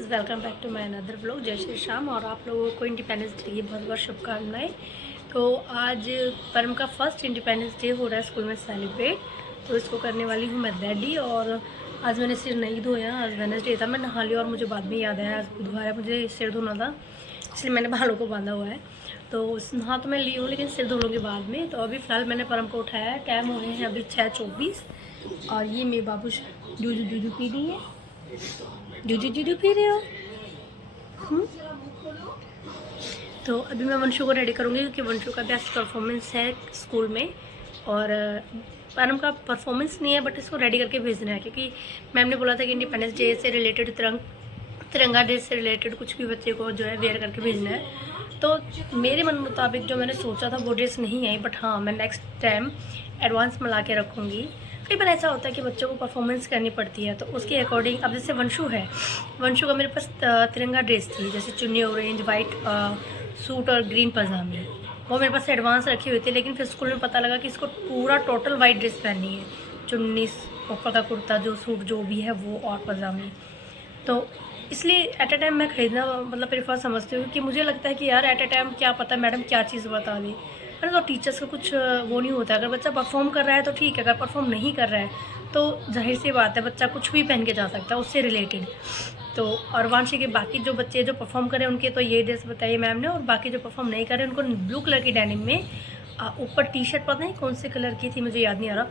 Welcome back to my another vlog. जय श्री राम। और आप लोगों को इंडिपेंडेंस डे की बहुत बहुत शुभकामनाएं। तो आज परम का फर्स्ट इंडिपेंडेंस डे हो रहा है स्कूल में सेलिब्रेट, तो इसको करने वाली हूँ मैं रेडी। और आज मैंने सिर नहीं धोया, आज वेडनेसडे था, मैं नहा लिया और मुझे बाद में याद आया आज बुधवार है, मुझे सिर धोना था, इसलिए मैंने बालों को बांधा हुआ है। तो नहा तो मैं ली हूँ लेकिन सिर धो लूँगी बाद में। तो अभी फ़िलहाल मैंने परम को उठाया है, टाइम हो रहे हैं अभी 6:24 और ये मेरे बाबू जूजू पी रही है। जूजू पी रहे हो? तो अभी मैं वंशु को रेडी करूँगी क्योंकि वंशु का बेस्ट परफॉर्मेंस है स्कूल में। और परम का परफॉर्मेंस नहीं है बट इसको रेडी करके भेजना है क्योंकि मैम ने बोला था कि इंडिपेंडेंस डे से रिलेटेड तिरंगा डे से रिलेटेड कुछ भी बच्चे को जो है वेयर करके भेजना है। तो मेरे मन मुताबिक जो मैंने सोचा था वो ड्रेस नहीं आई, बट हाँ मैं नेक्स्ट टाइम एडवांस में ला के रखूँगी। कई बार ऐसा होता है कि बच्चों को परफॉर्मेंस करनी पड़ती है, तो उसके अकॉर्डिंग अब जैसे वंशु है, वंशु का मेरे पास तिरंगा ड्रेस थी, जैसे चुन्नी ऑरेंज वाइट सूट और ग्रीन पजामी, वो मेरे पास एडवांस रखी हुई थी। लेकिन फिर स्कूल में पता लगा कि इसको पूरा टोटल वाइट ड्रेस पहननी है, चुन्नी ऊपर का कुर्ता जो सूट जो भी है वो और पजामी। तो इसलिए एट अ टाइम मैं ख़रीदना मतलब प्रेफर समझती हूँ कि मुझे लगता है कि यार एट अ टाइम क्या पता मैडम क्या चीज़ बता दें। अरे तो टीचर्स का कुछ वो नहीं होता, अगर बच्चा परफॉर्म कर रहा है तो ठीक है, अगर परफॉर्म नहीं कर रहा है तो जाहिर सी बात है बच्चा कुछ भी पहन के जा सकता है उससे रिलेटेड। तो और वांशी के बाकी जो बच्चे जो परफॉर्म करें उनके तो ये ड्रेस बताइए मैम ने, और बाकी जो परफॉर्म नहीं करें उनको ब्लू कलर की डेनिम में ऊपर टी शर्ट, पता नहीं कौन से कलर की थी मुझे याद नहीं आ रहा,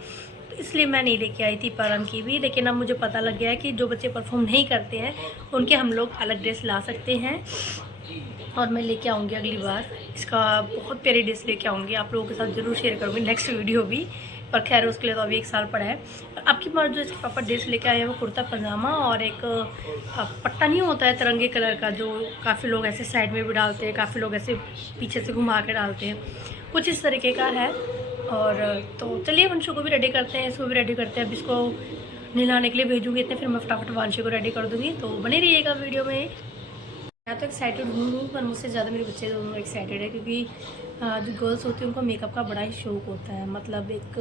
तो इसलिए मैं नहीं लेके आई थी परम की भी। लेकिन अब मुझे पता लग गया है कि जो बच्चे परफॉर्म नहीं करते हैं उनके हम लोग अलग ड्रेस ला सकते हैं। और मैं लेके आऊँगी अगली बार, इसका बहुत प्यारी ड्रेस लेके आऊँगी, आप लोगों के साथ ज़रूर शेयर करूँगी नेक्स्ट वीडियो भी। पर खैर उसके लिए तो अभी 1 साल पड़ा है। और आपकी बार जो इसके पापा ड्रेस लेके आए हैं वो कुर्ता पजामा और एक पट्टा नहीं होता है तिरंगे कलर का, जो काफ़ी लोग ऐसे साइड में भी डालते हैं, काफ़ी लोग ऐसे पीछे से घुमा के डालते हैं, कुछ इस तरीके का है। और तो चलिए वंशु को भी रेडी करते हैं, इसको भी रेडी करते हैं। अब इसको नहलाने के लिए भेजूँगी इतने, फिर मैं फटाफट वंशु को रेडी कर दूँगी। तो बने रहिएगा वीडियो में। मैं तो एक्साइटेड हूँ पर मुझसे ज़्यादा मेरे बच्चे दोनों एक्साइटेड है क्योंकि जो गर्ल्स होती हैं उनको मेकअप का बड़ा ही शौक होता है। मतलब एक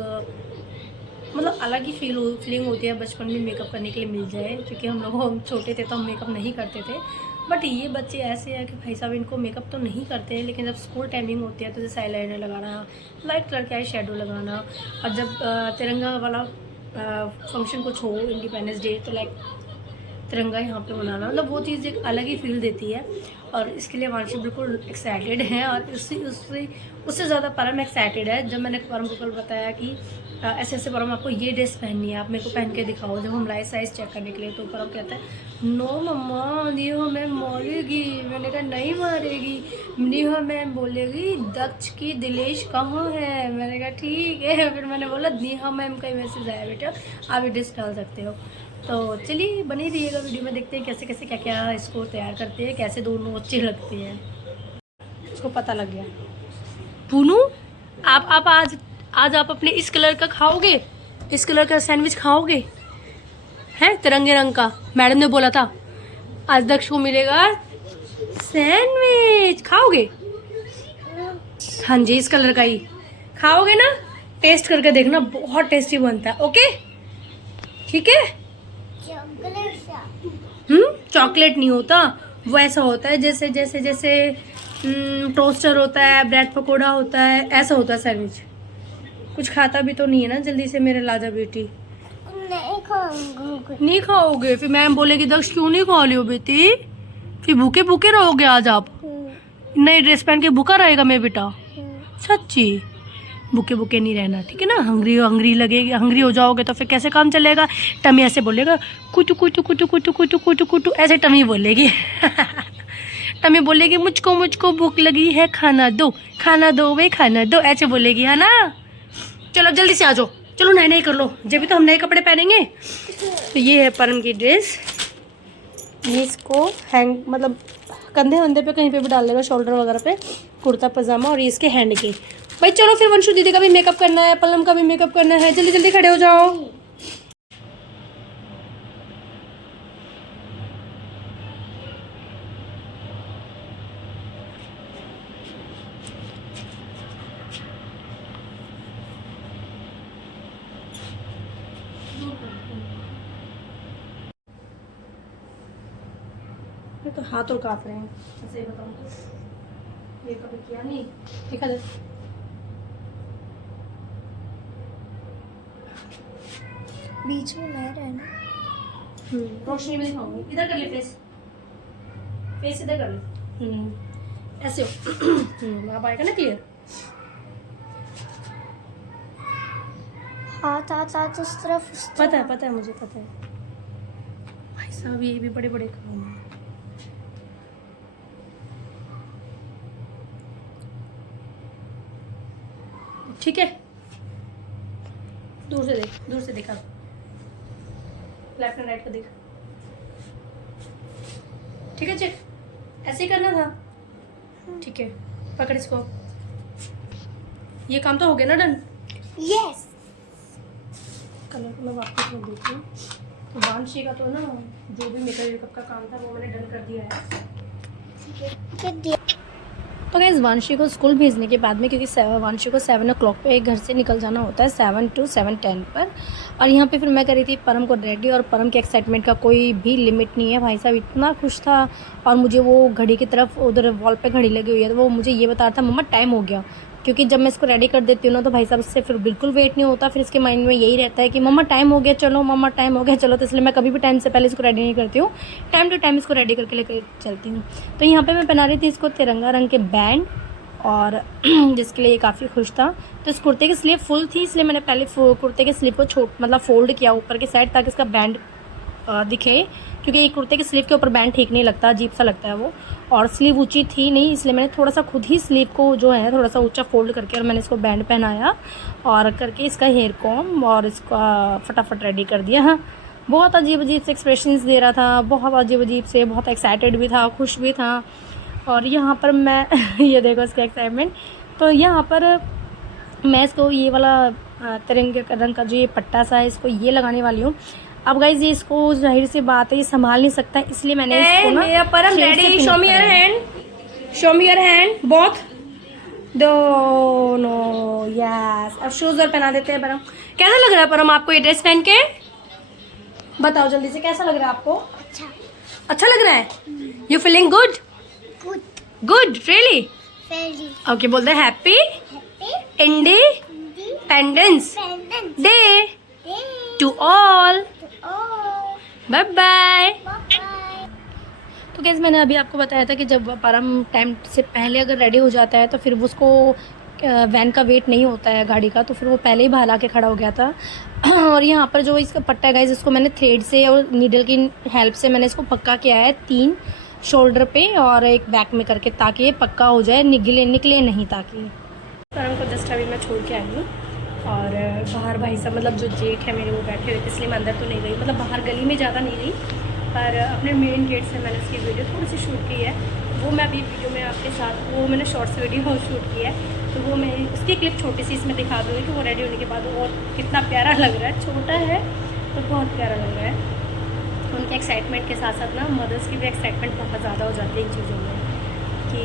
अलग ही फीलिंग होती है बचपन में मेकअप करने के लिए मिल जाए, क्योंकि हम छोटे थे तो हम मेकअप नहीं करते थे। बट ये बच्चे ऐसे हैं कि भाई साहब इनको मेकअप तो नहीं करते हैं, लेकिन जब स्कूल टाइमिंग होती है तो जैसे आईलाइनर लगाना, लाइट कलर के आई शेडो लगाना, और जब तिरंगा वाला फंक्शन कुछ हो इंडिपेंडेंस डे तो लाइक तिरंगा यहाँ पे बनाना, मतलब वो चीज़ एक अलग ही फील देती है। और इसके लिए वांशी बिल्कुल एक्साइटेड है और उससे ज़्यादा परम एक्साइटेड है। जब मैंने परम को कल बताया कि ऐसे ऐसे परम आपको ये ड्रेस पहननी है, आप मेरे को पहन के दिखाओ, जब हम साइज़ चेक करने के लिए, तो परम कहता है नो मम्मा नेहा मैम मारेगी। मैंने कहा नहीं मारेगी, नेहा मैम बोलेगी दक्ष की दिलेश कहाँ है। मैंने कहा ठीक है। फिर मैंने बोला नेहा मैम का ही मैसेज आया बेटा, आप ये ड्रेस डाल सकते हो। तो चलिए बने रहिएगा वीडियो में, देखते हैं कैसे कैसे क्या क्या इसको तैयार करते हैं, कैसे दोनों अच्छे लगते हैं। इसको पता लग गया। पूनू आप आज आप अपने इस कलर का खाओगे, इस कलर का सैंडविच खाओगे हैं, तिरंगे रंग का। मैडम ने बोला था आज दक्ष को मिलेगा सैंडविच, खाओगे? हाँ जी इस कलर का ही खाओगे ना, टेस्ट करके देखना बहुत टेस्टी बनता है। ओके ठीक है। चॉकलेट नहीं होता, वो ऐसा होता है जैसे जैसे जैसे टोस्टर होता है, ब्रेड पकोड़ा होता है, ऐसा होता है सैंडविच। कुछ खाता भी तो नहीं है ना जल्दी से मेरे लाजा बेटी। नहीं खाओगे? फिर मैम बोलेगी दक्ष क्यों नहीं खा लियो बेटी, फिर भूखे भूखे रहोगे आज आप। नई ड्रेस पहन के भूखा रहेगा मेरा बेटा, सच्ची भूखे भूखे नहीं रहना, ठीक है ना। हंगरी लगेगी, हंगरी हो जाओगे तो फिर कैसे काम चलेगा। टमी ऐसे बोलेगा कुटू कुटू कुटू कुटू कुटू कुटू कुटू, ऐसे टमी बोलेगी। टमी बोलेगी मुझको मुझको भूख लगी है, खाना दो वे खाना दो, ऐसे बोलेगी है ना। चलो जल्दी से आ जाओ, चलो नए नए कर लो, जब भी तो हम नए कपड़े पहनेंगे। तो ये है परम की ड्रेस, ये इसको हैंग मतलब कंधे वंधे पे कहीं पे भी डाल लेगा, शोल्डर वगैरह पे, कुर्ता पजामा। और ये इसके हैंड के। भाई चलो फिर वंशु दीदी का भी मेकअप करना है, पलम का भी मेकअप करना है, जल्दी जल्दी खड़े हो जाओ। ये तो हाथ और काँप रहे हैं, ऐसे ही बताऊँ तो। ये कभी किया नहीं, देखा जाए। बीच में मैं रहना। रोशनी में दिखाऊंगी। इधर कर ले फेस, फेस इधर कर ले। ऐसे हो। अब आएगा ना क्लियर। हाथ उस तरफ पता है मुझे, पता है भाई साहब, ये भी बड़े बड़े काम हैं। ठीक है, दूर से देखा, लेफ्ट एंड राइट का देख। ठीक है चेक, ऐसे ही करना था। ठीक है, पकड़ इसको। ये काम तो हो गया ना डन। यस। कलर को मैं वापस रख देती हूँ। तो वांशी का तो ना जो भी मेकअप का काम था वो मैंने डन कर दिया है। तो गाइस वांशी को स्कूल भेजने के बाद में, क्योंकि वांशी को 7 o'clock पे घर से निकल जाना होता है, 7 to 7:10 पर। और यहाँ पे फिर मैं करी थी परम को रेडी, और परम के एक्साइटमेंट का कोई भी लिमिट नहीं है। भाई साहब इतना खुश था, और मुझे वो घड़ी की तरफ, उधर वॉल पे घड़ी लगी हुई है, तो वो मुझे ये बता रहा था मम्मा टाइम हो गया। क्योंकि जब मैं इसको रेडी कर देती हूँ ना, तो भाई साहब इससे फिर बिल्कुल वेट नहीं होता, फिर इसके माइंड में यही रहता है कि मम्मा टाइम हो गया चलो, मम्मा टाइम हो गया चलो। तो इसलिए मैं कभी भी टाइम से पहले इसको रेडी नहीं करती हूँ, टाइम टू टाइम इसको रेडी करके लेकर चलती हूँ। तो यहाँ पे मैं पहना रही थी इसको तिरंगा रंग के बैंड, और जिसके लिए ये काफ़ी खुश था। तो इस कुर्ते की स्लीव फुल थी, इसलिए मैंने पहले कुर्ते के स्लीव को मतलब फोल्ड किया ऊपर की साइड, ताकि इसका बैंड दिखे, क्योंकि ये कुर्ते की स्लीव के ऊपर बैंड ठीक नहीं लगता, अजीब सा लगता है वो। और स्लीव ऊंची थी नहीं, इसलिए मैंने थोड़ा सा खुद ही स्लीव को जो है थोड़ा सा ऊंचा फोल्ड करके, और मैंने इसको बैंड पहनाया और करके इसका हेयर कॉम और इसका फटाफट रेडी कर दिया। हाँ, बहुत अजीब से एक्सप्रेशंस दे रहा था, बहुत अजीब से, बहुत एक्साइटेड भी था, खुश भी था। और यहाँ पर मैं ये देखो इसका एक्साइटमेंट। तो यहाँ पर मैं इसको ये वाला तिरंगे रंग का जो ये पट्टा सा है, इसको ये लगाने वाली हूँ। अब गाइज ये इसको जाहिर सी बात है ये संभाल नहीं सकता, इसलिए मैंने इसको ना परम ready. Show me your hand, show me your hand both दोनों। यस, अब शूज और पहना देते हैं परम। कैसा लग रहा है परम आपको ये ड्रेस पहन के? बताओ जल्दी से, कैसा लग रहा है आपको? अच्छा लग रहा है? You feeling good? Good really? Okay, बोल दे happy independence day to all, bye bye. तो कैसे मैंने अभी आपको बताया था कि जब परम टाइम से पहले अगर रेडी हो जाता है, तो फिर उसको वैन का वेट नहीं होता है गाड़ी का, तो फिर वो पहले ही बाहर आके खड़ा हो गया था। और यहाँ पर जो इसका पट्टा है गाइस, इसको मैंने थ्रेड से और नीडल की हेल्प से मैंने इसको पक्का किया है, 3 शोल्डर पे और एक बैक में करके, ताकि ये पक्का हो जाए, निकले नहीं। ताकि परम को जस्ट अभी मैं छोड़ के आई हूँ, और बाहर भाई साहब मतलब जो जेठ है मेरे वो बैठे हुए थे, इसलिए मैं अंदर तो नहीं गई, मतलब बाहर गली में ज़्यादा नहीं गई, पर अपने मेन गेट से मैंने उसकी वीडियो थोड़ी सी शूट की है। वो मैं अभी वीडियो में आपके साथ, वो मैंने शॉर्ट्स वीडियो शूट की है, तो वो मैं उसकी क्लिप छोटी सी इसमें दिखा दूँगी कि वो रेडी होने के बाद वो कितना प्यारा लग रहा है। छोटा है तो बहुत प्यारा लग रहा है। उनके एक्साइटमेंट के साथ साथ ना मदर्स की भी एक्साइटमेंट बहुत ज़्यादा हो जाती है इन चीज़ों में, कि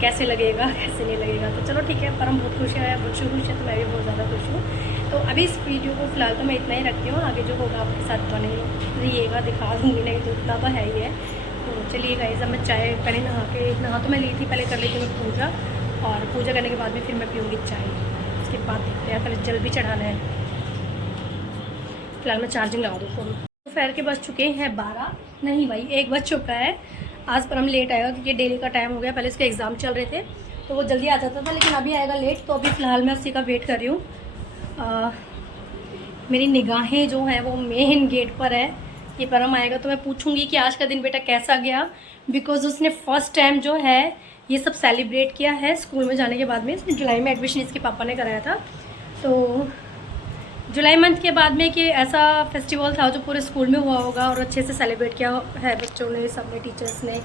कैसे लगेगा कैसे नहीं लगेगा। तो चलो ठीक है, परम बहुत खुश है, बच्चों खुश है, तो मैं भी बहुत ज़्यादा खुश हूँ। तो अभी इस वीडियो को फ़िलहाल तो मैं इतना ही रखती हूँ, आगे जो होगा आपके साथ बने रहिएगा, दिखा दूँगी, नहीं तो इतना तो है ही है। तो चलिए गाइस, अब मैं चाय पहले नहा तो मैं ली थी, पहले कर ली थी मैं पूजा, और पूजा करने के बाद में फिर मैं पीऊँगी चाय। उसके बाद देखते हैं, पहले जल भी चढ़ाना है। फिलहाल मैं चार्जिंग लगा दूँ फ़ोन। दोपहर के बज चुके हैं 12, नहीं भाई 1 बज चुका है। आज परम लेट आएगा क्योंकि डेली का टाइम हो गया, पहले इसके एग्ज़ाम चल रहे थे तो वो जल्दी आ जाता था, लेकिन अभी आएगा लेट। तो अभी फ़िलहाल मैं उसी का वेट कर रही हूँ। मेरी निगाहें जो हैं वो मेन गेट पर है, ये परम आएगा तो मैं पूछूंगी कि आज का दिन बेटा कैसा गया, बिकॉज उसने फर्स्ट टाइम जो है ये सब सेलिब्रेट किया है स्कूल में जाने के बाद में। इसने जुलाई में एडमिशन इसके पापा ने कराया था, तो जुलाई मंथ के बाद में कि ऐसा फेस्टिवल था जो पूरे स्कूल में हुआ होगा और अच्छे से सेलिब्रेट किया है बच्चों ने, सबने, टीचर्स ने।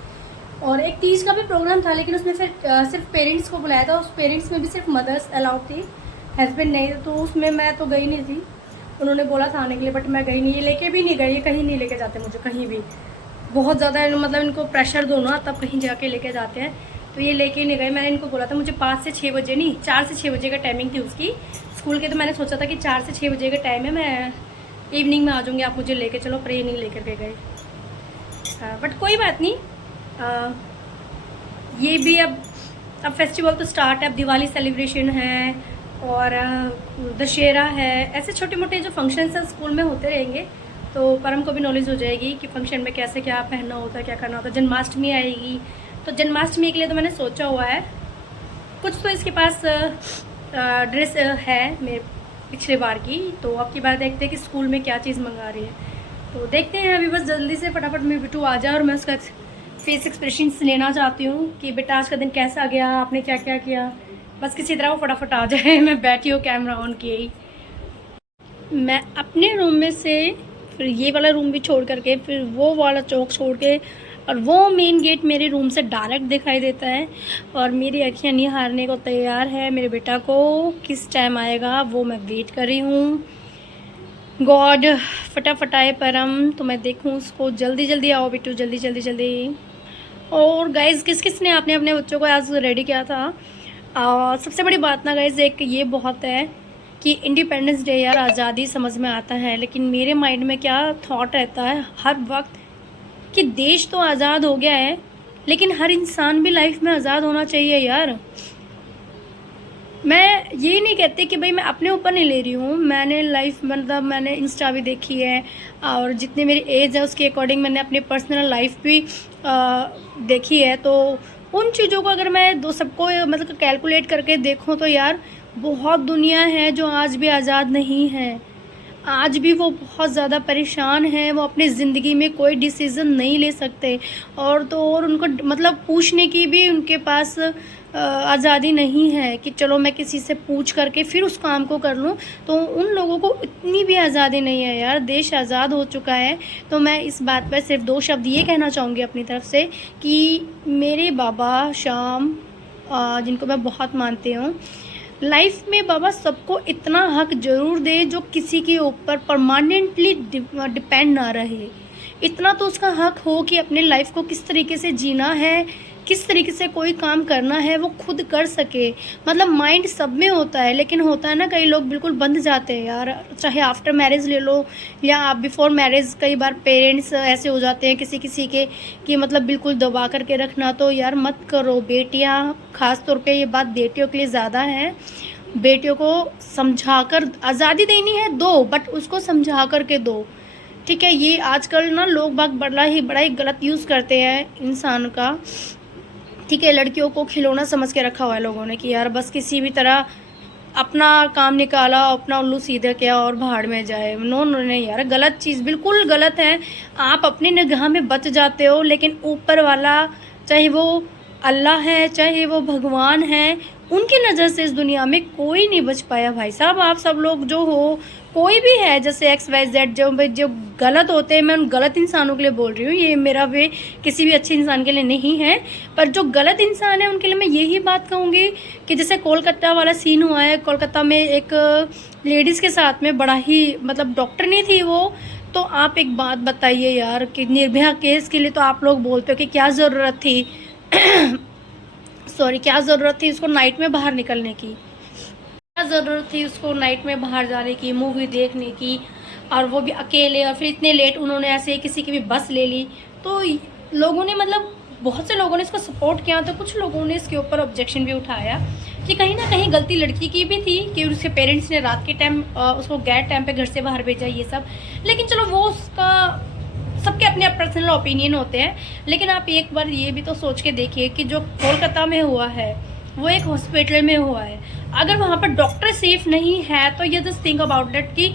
और एक तीज का भी प्रोग्राम था, लेकिन उसमें फिर सिर्फ पेरेंट्स को बुलाया था। उस पेरेंट्स में भी सिर्फ मदर्स अलाउड थी, हस्बैंड नहीं, तो उसमें मैं तो गई नहीं थी। उन्होंने बोला था आने के लिए, बट मैं गई नहीं, ये लेके भी नहीं गई, ये कहीं नहीं लेके जाते मुझे कहीं भी। बहुत ज़्यादा मतलब इनको प्रेशर दो ना तब कहीं जाके लेके जाते हैं, तो ये लेके नहीं गए। मैंने इनको बोला था मुझे 5 से 6 बजे नहीं 4 से 6 बजे का टाइमिंग थी उसकी स्कूल के, तो मैंने सोचा था कि 4 से 6 बजे का टाइम है, मैं इवनिंग में आ जाऊँगी, आप मुझे लेके चलो, पर ये नहीं लेकर के गए। बट कोई बात नहीं, ये भी अब फेस्टिवल तो स्टार्ट है, अब दिवाली सेलिब्रेशन है और दशहरा है, ऐसे छोटे मोटे जो फंक्शंस हैं स्कूल में होते रहेंगे, तो परम को भी नॉलेज हो जाएगी कि फंक्शन में कैसे क्या पहनना होता है, क्या करना होता है। जन्माष्टमी आएगी, तो जन्माष्टमी के लिए तो मैंने सोचा हुआ है, कुछ तो इसके पास ड्रेस है मेरे पिछले बार की, तो अब की बार देखते हैं कि स्कूल में क्या चीज़ मंगा रही है। तो देखते हैं, अभी बस जल्दी से फटाफट में बिट्टू आ जाए और मैं उसका फेस एक्सप्रेशंस लेना चाहती हूँ कि बेटा आज का दिन कैसा गया, आपने क्या क्या किया, बस किसी तरह वो फटाफट आ जाए। मैं बैठी हूँ कैमरा ऑन किए ही। मैं अपने रूम में से फिर ये वाला रूम भी छोड़ करके फिर वो वाला चौक छोड़ के और वो मेन गेट मेरे रूम से डायरेक्ट दिखाई देता है और मेरी अखियाँ निहारने को तैयार है। मेरे बेटा को किस टाइम आएगा वो मैं वेट कर रही हूँ। गॉड फटाफट आए परम तो मैं देखूँ उसको। जल्दी जल्दी आओ बिट्टू, जल्दी जल्दी जल्दी। और गाइज़ किस किस ने आपने अपने बच्चों को आज रेडी किया था? सबसे बड़ी बात ना गाइज़, एक ये बहुत है कि इंडिपेंडेंस डे यार आज़ादी समझ में आता है, लेकिन मेरे माइंड में क्या थॉट रहता है हर वक्त कि देश तो आज़ाद हो गया है, लेकिन हर इंसान भी लाइफ में आज़ाद होना चाहिए यार। मैं ये नहीं कहती कि भाई मैं अपने ऊपर नहीं ले रही हूँ, मैंने लाइफ मतलब मैंने इंस्टा भी देखी है और जितनी मेरी एज है उसके अकॉर्डिंग मैंने अपनी पर्सनल लाइफ भी देखी है। तो उन चीज़ों को अगर मैं दो सबको मतलब कैलकुलेट करके देखूँ तो यार बहुत दुनिया है जो आज भी आज़ाद नहीं है, आज भी वो बहुत ज़्यादा परेशान हैं, वो अपनी ज़िंदगी में कोई डिसीज़न नहीं ले सकते और तो और उनको मतलब पूछने की भी उनके पास आज़ादी नहीं है कि चलो मैं किसी से पूछ करके फिर उस काम को कर लूँ। तो उन लोगों को इतनी भी आज़ादी नहीं है यार, देश आज़ाद हो चुका है। तो मैं इस बात पर सिर्फ दो शब्द ये कहना चाहूँगी अपनी तरफ से कि मेरे बाबा श्याम जिनको मैं बहुत मानती हूँ, लाइफ में बाबा सबको इतना हक ज़रूर दे जो किसी के ऊपर परमानेंटली डिपेंड ना रहे। इतना तो उसका हक हो कि अपने लाइफ को किस तरीके से जीना है, किस तरीके से कोई काम करना है वो खुद कर सके। मतलब माइंड सब में होता है, लेकिन होता है ना कई लोग बिल्कुल बंध जाते हैं यार, चाहे आफ्टर मैरिज ले लो या आप बिफोर मैरिज। कई बार पेरेंट्स ऐसे हो जाते हैं किसी किसी के कि मतलब बिल्कुल दबा करके रखना, तो यार मत करो। बेटियां ख़ास तौर पे ये बात बेटियों के लिए ज़्यादा है, बेटियों को समझाकर आज़ादी देनी है दो, बट उसको समझा करके दो, ठीक है। ये आजकल ना लोग बाग बड़ा ही गलत यूज़ करते हैं इंसान का, ठीक है। लड़कियों को खिलौना समझ के रखा हुआ है लोगों ने कि यार बस किसी भी तरह अपना काम निकाला, अपना उल्लू सीधा किया और भाड़ में जाए। नो नो नहीं यार, गलत चीज़, बिल्कुल गलत है। आप अपनी निगाह में बच जाते हो, लेकिन ऊपर वाला चाहे वो अल्लाह है चाहे वो भगवान है, उनकी नज़र से इस दुनिया में कोई नहीं बच पाया भाई साहब। आप सब लोग जो हो, कोई भी है जैसे XYZ जो गलत होते हैं, मैं उन गलत इंसानों के लिए बोल रही हूँ, ये मेरा वे किसी भी अच्छे इंसान के लिए नहीं है। पर जो गलत इंसान है उनके लिए मैं यही बात कहूँगी कि जैसे कोलकाता वाला सीन हुआ है, कोलकाता में एक लेडीज़ के साथ में बड़ा ही मतलब डॉक्टर नहीं थी वो। तो आप एक बात बताइए यार कि निर्भया केस के लिए तो आप लोग बोलते हो कि क्या ज़रूरत थी सॉरी, क्या ज़रूरत थी उसको नाइट में बाहर निकलने की, क्या ज़रूरत थी उसको नाइट में बाहर जाने की, मूवी देखने की, और वो भी अकेले, और फिर इतने लेट उन्होंने ऐसे किसी की भी बस ले ली। तो लोगों ने मतलब बहुत से लोगों ने इसको सपोर्ट किया, तो कुछ लोगों ने इसके ऊपर ऑब्जेक्शन भी उठाया कि कहीं ना कहीं गलती लड़की की भी थी कि उसके पेरेंट्स ने रात के टाइम उसको गैर टाइम पे घर से बाहर भेजा, ये सब। लेकिन चलो वो उसका सबके अपने पर्सनल ओपिनियन होते हैं, लेकिन आप एक बार ये भी तो सोच के देखिए कि जो कोलकाता में हुआ है वो एक हॉस्पिटल में हुआ है। अगर वहाँ पर डॉक्टर सेफ नहीं है तो ये जस्ट थिंक अबाउट दैट कि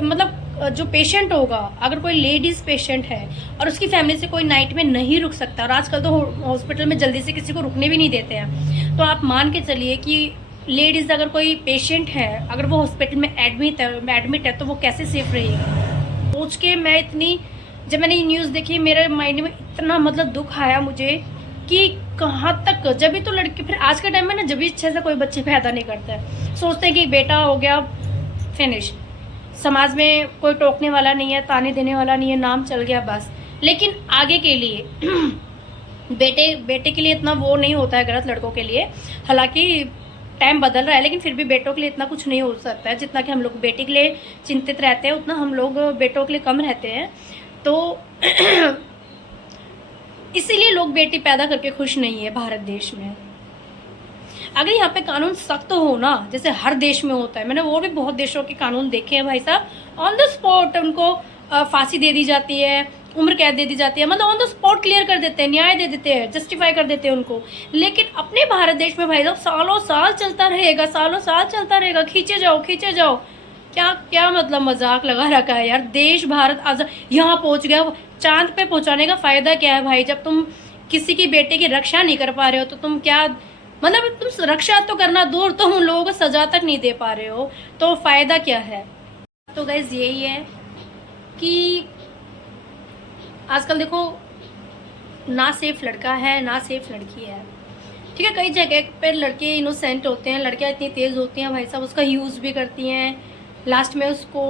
मतलब जो पेशेंट होगा, अगर कोई लेडीज़ पेशेंट है और उसकी फैमिली से कोई नाइट में नहीं रुक सकता, और आजकल तो हॉस्पिटल में जल्दी से किसी को रुकने भी नहीं देते हैं, तो आप मान के चलिए कि लेडीज़ अगर कोई पेशेंट है, अगर वो हॉस्पिटल में एडमिट है तो वो कैसे सेफ रहेगी। सोच के मैं इतनी, जब मैंने ये न्यूज़ देखी मेरे माइंड में इतना मतलब दुख आया मुझे कि कहाँ तक। जब भी तो लड़की, फिर आज के टाइम में ना जब भी अच्छे से कोई बच्चे पैदा नहीं करता है, सोचते हैं कि बेटा हो गया फिनिश, समाज में कोई टोकने वाला नहीं है, ताने देने वाला नहीं है, नाम चल गया बस। लेकिन आगे के लिए बेटे के लिए इतना वो नहीं होता है गलत, लड़कों के लिए हालांकि टाइम बदल रहा है, लेकिन फिर भी बेटों के लिए इतना कुछ नहीं हो सकता है। जितना कि हम लोग बेटी के लिए चिंतित रहते हैं उतना हम लोग बेटों के लिए कम रहते हैं। तो इसीलिए लोग बेटी पैदा करके खुश नहीं है भारत देश में। अगर यहाँ पे कानून सख्त हो ना, जैसे हर देश में होता है, मैंने और भी बहुत देशों के कानून देखे हैं भाई साहब, ऑन द स्पॉट उनको फांसी दे दी जाती है, उम्र कैद दे दी जाती है, मतलब ऑन द स्पॉट क्लियर कर देते हैं, न्याय दे देते हैं, जस्टिफाई कर देते हैं उनको। लेकिन अपने भारत देश में भाई साहब सालों साल चलता रहेगा, सालों साल चलता रहेगा, खींचे जाओ खींचे जाओ। क्या क्या मतलब मजाक लगा रखा है यार। देश भारत आजाद यहाँ पहुँच गया, चांद पे पहुँचाने का फायदा क्या है भाई? जब तुम किसी की बेटे की रक्षा नहीं कर पा रहे हो तो तुम क्या, मतलब तुम रक्षा तो करना दूर, तुम उन लोगों को सजा तक नहीं दे पा रहे हो, तो फायदा क्या है? तो गाइस यही है कि आजकल देखो ना सेफ लड़का है ना सेफ लड़की है, ठीक है। कई जगह पे लड़के इनोसेंट होते हैं, लड़कियां इतनी तेज़ होती हैं भाई साहब, उसका यूज़ भी करती हैं, लास्ट में उसको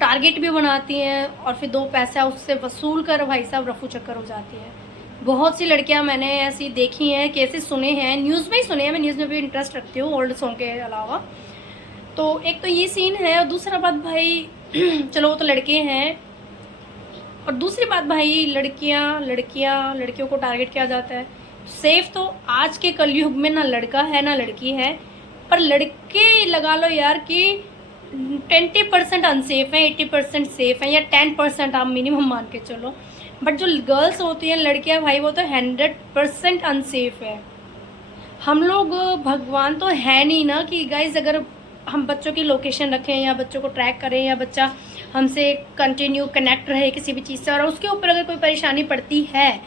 टारगेट भी बनाती हैं और फिर दो पैसा उससे वसूल कर भाई साहब रफू चक्कर हो जाती है। बहुत सी लड़कियां मैंने ऐसी देखी हैं, केसेस सुने हैं, न्यूज़ में ही सुने हैं, मैं न्यूज़ में भी इंटरेस्ट रखती हूँ ओल्ड सॉन्ग के अलावा। तो एक तो ये सीन है, और दूसरा बात भाई चलो वो तो लड़के हैं, और दूसरी बात भाई लड़कियों को टारगेट किया जाता है। सेफ तो आज के कलयुग में ना लड़का है ना लड़की है, पर लड़के लगा लो यार कि 20% अनसेफ है, 80% सेफ है, या 10% आप मिनिमम मान के चलो। बट जो गर्ल्स होती हैं, लड़कियां भाई, वो तो 100% अनसेफ है। हम लोग भगवान तो है नहीं ना कि गाइज अगर हम बच्चों की लोकेशन रखें या बच्चों को ट्रैक करें या बच्चा हमसे कंटिन्यू कनेक्ट रहे किसी भी चीज़ से, और उसके ऊपर अगर कोई परेशानी पड़ती है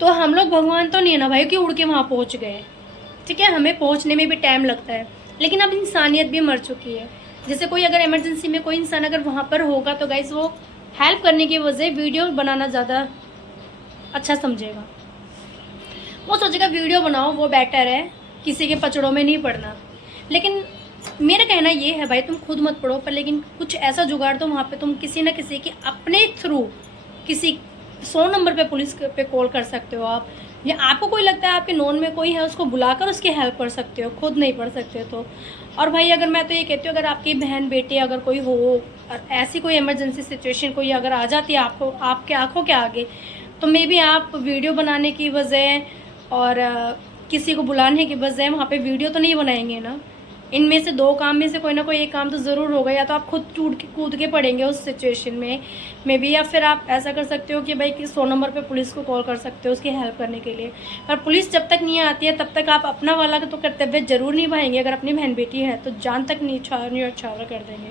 तो हम लोग भगवान तो नहीं है ना भाई कि उड़ के वहाँ पहुँच गए, ठीक है। हमें पहुँचने में भी टाइम लगता है, लेकिन अब इंसानियत भी मर चुकी है। जैसे कोई अगर इमरजेंसी में कोई इंसान अगर वहाँ पर होगा तो गाइज वो हेल्प करने की वजह वीडियो बनाना ज़्यादा अच्छा समझेगा, वो सोचेगा वीडियो बनाओ वो बेटर है, किसी के पचड़ों में नहीं पड़ना। लेकिन मेरा कहना ये है भाई, तुम खुद मत पढ़ो, पर लेकिन कुछ ऐसा जुगाड़ दो वहाँ पे तुम किसी न किसी की अपने थ्रू किसी 100 नंबर पे पुलिस पे कॉल कर सकते हो आप, या आपको कोई लगता है आपके नोन में कोई है उसको बुलाकर उसकी हेल्प कर सकते हो, खुद नहीं पढ़ सकते तो। और भाई अगर मैं तो ये कहती हूँ, अगर आपकी बहन बेटी अगर कोई हो और ऐसी कोई इमरजेंसी सिचुएशन कोई अगर आ जाती है आपको आपके आंखों के आगे, तो मे बी आप वीडियो बनाने की वजह और किसी को बुलाने की वजह वहाँ पे वीडियो तो नहीं बनाएंगे ना। इनमें से दो काम में से कोई ना कोई एक काम तो ज़रूर होगा, या तो आप खुद कूद के पड़ेंगे उस सिचुएशन में मे बी, या फिर आप ऐसा कर सकते हो कि भाई 100 नंबर पे पुलिस को कॉल कर सकते हो उसकी हेल्प करने के लिए। पर पुलिस जब तक नहीं आती है तब तक आप अपना वाला तो कर्तव्य जरूर निभाएंगे। अगर अपनी बहन बेटी है तो जान तक न्यौछावर कर देंगे,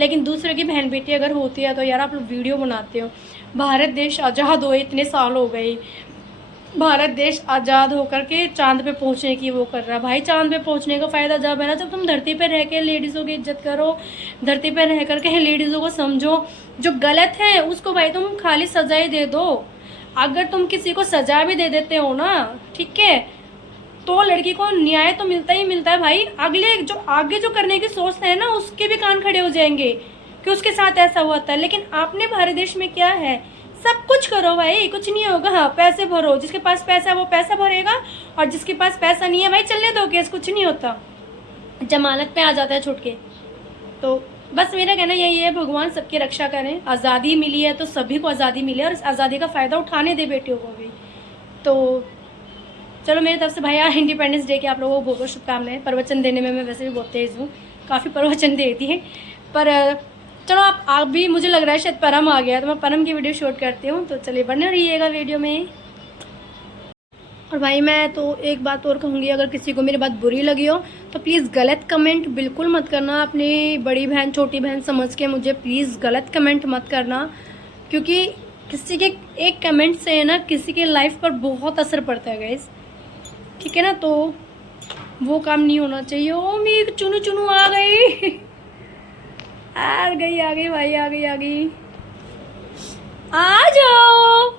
लेकिन दूसरे की बहन बेटी अगर होती है तो यार आप लोग वीडियो बनाते हो। भारत देश आज़ाद हुए इतने साल हो गए, भारत देश आज़ाद होकर के चांद पे पहुंचने की वो कर रहा है भाई। चांद पे पहुंचने का फ़ायदा जब है ना जब तुम धरती पे रह के लेडीज़ों की इज्जत करो, धरती पे रह करके लेडीज़ों को समझो। जो गलत है उसको भाई तुम खाली सजा ही दे दो। अगर तुम किसी को सजा भी दे देते हो ना, ठीक है, तो लड़की को न्याय तो मिलता ही मिलता है भाई। अगले जो आगे जो करने की सोचते हैं ना उसके भी कान खड़े हो जाएंगे कि उसके साथ ऐसा हुआ था। लेकिन आपने भारत देश में क्या है, सब कुछ करो भाई, कुछ नहीं होगा। हाँ, पैसे भरो, जिसके पास पैसा है वो पैसा भरेगा, और जिसके पास पैसा नहीं है भाई चलने दो केस, कुछ नहीं होता, जमानत पे आ जाता है छुट के। तो बस मेरा कहना यही है, भगवान सबकी रक्षा करें। आज़ादी मिली है तो सभी को आज़ादी मिले, और इस आज़ादी का फ़ायदा उठाने दे बेटियों को भी। तो चलो मेरी तरफ से भाई इंडिपेंडेंस डे की आप लोगों को बहुत बहुत शुभकामनाएं। प्रवचन देने में मैं वैसे भी बहुत तेज़ हूँ, काफ़ी प्रवचन देती है, पर चलो आप भी, मुझे लग रहा है शायद परम आ गया तो मैं परम की वीडियो शूट करती हूँ। तो चलिए बने रहिएगा वीडियो में। और भाई मैं तो एक बात और कहूँगी, अगर किसी को मेरी बात बुरी लगी हो तो प्लीज़ गलत कमेंट बिल्कुल मत करना। अपनी बड़ी बहन छोटी बहन समझ के मुझे प्लीज़ गलत कमेंट मत करना, क्योंकि किसी के एक कमेंट से है ना किसी के लाइफ पर बहुत असर पड़ता है गाइस, ठीक है ना। तो वो काम नहीं होना चाहिए। ओ मेरी चुनू चुनू आ गई भाई, आ गई। आ जाओ,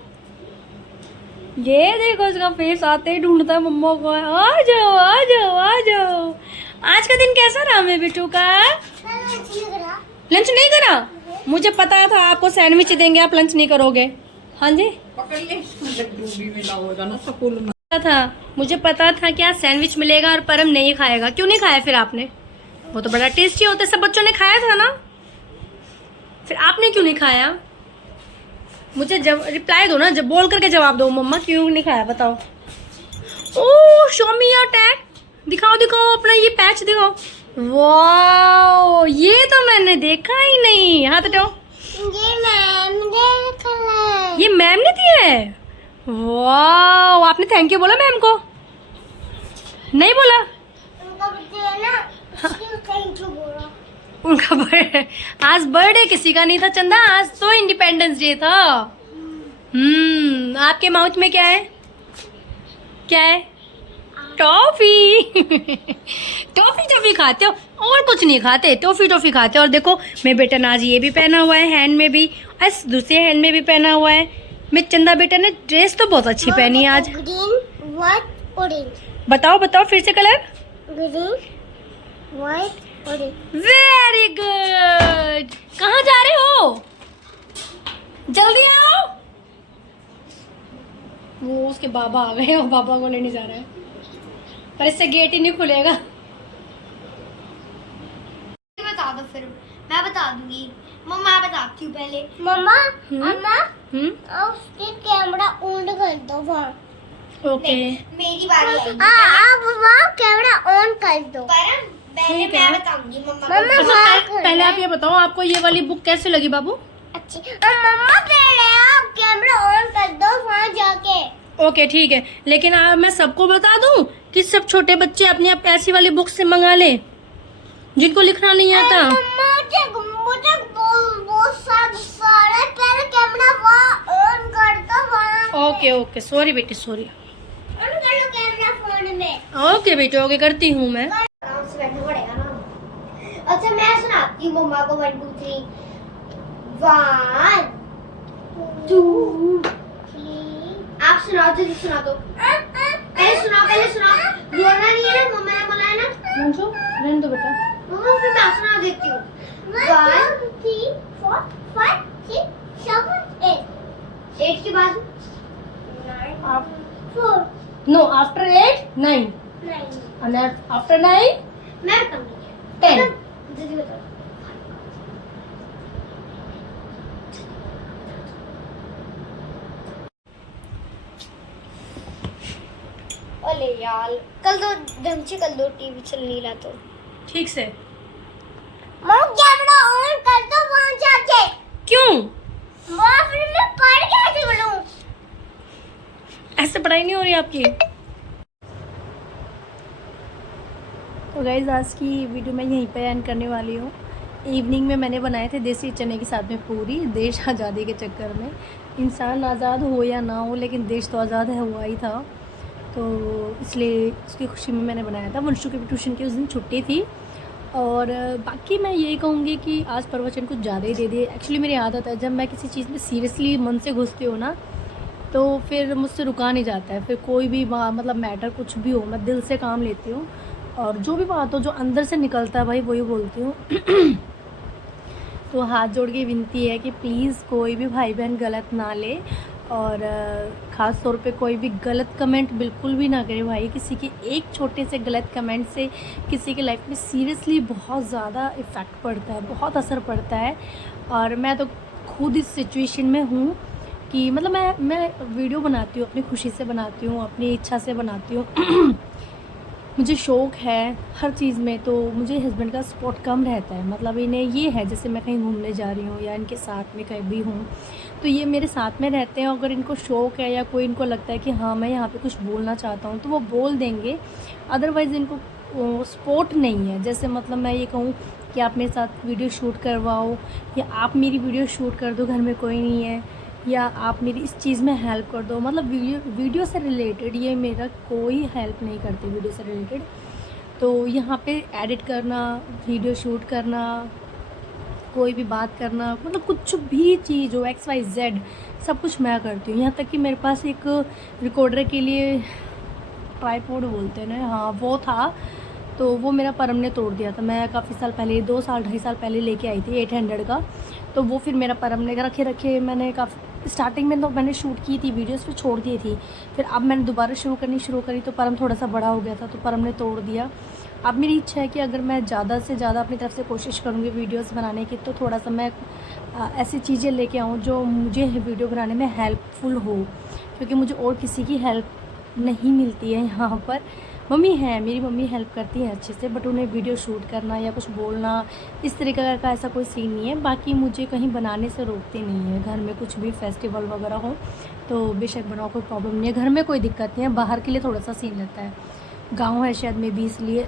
ये देखो उसका फेस आते ही ढूंढता है मम्मा को। आ जाओ। आज का दिन कैसा रहा मेरे बिट्टू का? लंच नहीं करा? मुझे पता था आपको सैंडविच देंगे, आप लंच नहीं करोगे। हाँ जी, मुझे पता था कि आज सैंडविच मिलेगा और परम नहीं खाएगा। क्यों नहीं खाया फिर आपने? वो तो बड़ा टेस्टी होता है, सब बच्चों ने खाया था ना, फिर आपने क्यों नहीं खाया? मुझे जब रिप्लाई दो ना, जब बोल करके जवाब दो। मम्मा क्यों नहीं खाया बताओ। ओह शो मी योर टैग, दिखाओ दिखाओ अपना ये पैच दिखाओ। वाओ ये तो मैंने देखा ही नहीं। हाथ हटाओ। ये मैम ने कलर। ये मैम ने दिया है। वाओ आपने थैंक यू बोला मैम को? नहीं बोला? उनका बर्थडे ना, इसलिए थैंक यू बोला। उनका बर्थडे आज, बर्थडे किसी का नहीं था चंदा, आज तो इंडिपेंडेंस डे था। आपके माउथ में क्या है? क्या है? टॉफी। टॉफी टॉफी खाते हो और कुछ नहीं खाते, टॉफी टॉफी खाते हो। और देखो मेरे बेटा ने आज ये भी पहना हुआ है, हैंड में भी, और दूसरे हैंड में भी पहना हुआ है। मेरे चंदा बेटा ने ड्रेस तो बहुत अच्छी पहनी है आज। Green white orange. बताओ बताओ फिर से colour. Green white orange. Very good. कहाँ जा रहे हो? जल्दी आओ। वो उसके बाबा आ गए और बाबा को लेने जा रहा है, पर इससे गेट ही नहीं खुलेगा। बता दो फिर, मैं बता दूंगी। मम्मा बताती हूँ पहले। मम्मा मम्मा उसके कैमरा ऑन कर दो वहाँ। ओके मेरी बारी आएगी। आप वहाँ कैमरा ऑन कर दो। पहले ठीक है। मैं बताऊंगी मम्मा। अच्छा, पहले आप ये बताओ आपको ये वाली बुक कैसे लगी बाबू? अच्छी। मम्मा पहले आप कैमरा ऑन कर दो वहाँ जाके। ओके ठीक है, लेकिन मैं सबको बता दूं कि सब छोटे बच्चे अपनी आप ऐसी वाली बुक से मंगा ले जिनको लिखना नहीं आता। मम्मा मुझे बहुत सारे पहले कैमरा वहाँ ऑन कर दो वहाँ। ओके ओके सॉरी बेटी सॉरी। ऑन कर लो कैमरा फोन में। ओके बेटी ओके करती हूँ मैं। आराम से बैठना पड़ेगा ना। अच्छा मैं सुनाती हूँ मम्मा को 1 2 3। 1 2 3। आप सुनाओ, जल्दी सुना दो। पहले सुनाओ। रोना नहीं है ना, मम्मा ने बोला है ना। मंजू रहने दो बेटा। मम्मा फिर मैं सुना देती हूँ। 1 2 3 4 5 6 7 8। 8 के बाद 9 4 नो आफ्टर 8 9 9। आफ्टर 9 मैं बताऊंगी 10। जल्दी बताओ। अरे यार कल दो ढंग से कल दो, टीवी चल नहीं रहा तो। ठीक से। मम्मा कैमरा ऑन कर दो वहां जाके। क्यों? वहां फिर मैं पढ़ कैसे बोलूं? ऐसे पढ़ाई नहीं हो रही आपकी? तो गाइज आज की वीडियो मैं यहीं पे एंड करने वाली हूँ। इवनिंग में मैंने बनाए थे देसी चने के साथ में पूरी। देश आज़ादी के चक्कर में इंसान आज़ाद हो या ना हो, लेकिन देश तो आज़ाद है हुआ ही था, तो इसलिए उसकी खुशी में मैंने बनाया था। वंशु की भी ट्यूशन की उस दिन छुट्टी थी। और बाकी मैं यही कहूँगी कि आज प्रवचन कुछ ज़्यादा ही दे दिए। एक्चुअली मेरी आदत है, जब मैं किसी चीज़ में सीरियसली मन से घुसती हूँ ना, तो फिर मुझसे रुका नहीं जाता है। फिर कोई भी मतलब मैटर कुछ भी हो, मैं दिल से काम लेती हूँ और जो भी बात हो जो अंदर से निकलता है भाई वही बोलती हूँ। तो हाथ जोड़ के विनती है कि प्लीज़ कोई भी भाई बहन गलत ना ले, और ख़ास तौर पे कोई भी गलत कमेंट बिल्कुल भी ना करे भाई। किसी के एक छोटे से गलत कमेंट से किसी की लाइफ में सीरियसली बहुत ज़्यादा इफ़ेक्ट पड़ता है, बहुत असर पड़ता है। और मैं तो खुद इस सिचुएशन में हूँ कि मतलब मैं वीडियो बनाती हूँ, अपनी खुशी से बनाती हूँ, अपनी इच्छा से बनाती हूँ। मुझे शौक़ है हर चीज़ में, तो मुझे हस्बैंड का सपोर्ट कम रहता है। मतलब इन्हें ये है जैसे मैं कहीं घूमने जा रही हूँ या इनके साथ में कहीं भी हूँ, तो ये मेरे साथ में रहते हैं। अगर इनको शौक़ है या कोई इनको लगता है कि हाँ मैं यहाँ पे कुछ बोलना चाहता हूँ तो वो बोल देंगे। अदरवाइज़ इनको सपोर्ट नहीं है। जैसे मतलब मैं ये कहूँ कि आप मेरे साथ वीडियो शूट करवाओ या आप मेरी वीडियो शूट कर दो, घर में कोई नहीं है, या आप मेरी इस चीज़ में हेल्प कर दो, मतलब वीडियो से रिलेटेड ये मेरा कोई हेल्प नहीं करती वीडियो से रिलेटेड। तो यहाँ पे एडिट करना, वीडियो शूट करना, कोई भी बात करना, मतलब कुछ भी चीज़ हो XYZ सब कुछ मैं करती हूँ। यहाँ तक कि मेरे पास एक रिकॉर्डर के लिए ट्राइपॉड बोलते हैं ना, हाँ वो था, तो वो मेरा परम ने तोड़ दिया था। मैं काफ़ी साल पहले 2 साल 2.5 साल पहले लेके आई थी 800 का, तो वो फिर मेरा परम ने रखे मैंने काफ़ी स्टार्टिंग में तो मैंने शूट की थी वीडियोस फिर छोड़ दी थी, फिर अब मैंने दोबारा शुरू करी तो परम थोड़ा सा बड़ा हो गया था तो परम ने तोड़ दिया। अब मेरी इच्छा है कि अगर मैं ज़्यादा से ज़्यादा अपनी तरफ से कोशिश करूँगी वीडियोस बनाने की, तो थोड़ा सा मैं ऐसी चीज़ें लेके आऊँ जो मुझे वीडियो बनाने में हेल्पफुल हो, क्योंकि मुझे और किसी की हेल्प नहीं मिलती है यहाँ पर। मम्मी है, मेरी मम्मी हेल्प करती है अच्छे से, बट उन्हें वीडियो शूट करना या कुछ बोलना इस तरीके का ऐसा कोई सीन नहीं है। बाकी मुझे कहीं बनाने से रोकते नहीं है, घर में कुछ भी फेस्टिवल वगैरह हो तो बेशक बनाओ, कोई प्रॉब्लम नहीं है, घर में कोई दिक्कत नहीं है। बाहर के लिए थोड़ा सा सीन रहता है, गाँव है शायद में भी इसलिए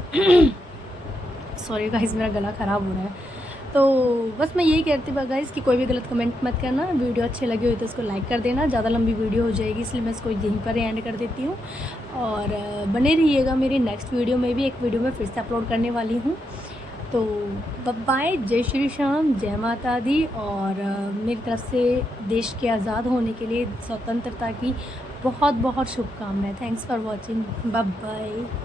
सॉरी गाइस मेरा गला ख़राब हो रहा है। तो बस मैं यही कहती हूँ गाइस कि कोई भी गलत कमेंट मत करना, वीडियो अच्छी लगी हुई तो इसको लाइक कर देना। ज़्यादा लंबी वीडियो हो जाएगी इसलिए मैं इसको यहीं पर एंड कर देती हूँ। और बने रहिएगा मेरी नेक्स्ट वीडियो में भी, एक वीडियो में फिर से अपलोड करने वाली हूँ। तो बाय, जय श्री श्याम, जय माता दी। और मेरी तरफ से देश के आज़ाद होने के लिए, स्वतंत्रता की बहुत बहुत शुभकामनाएं। Thanks for watching, bye bye.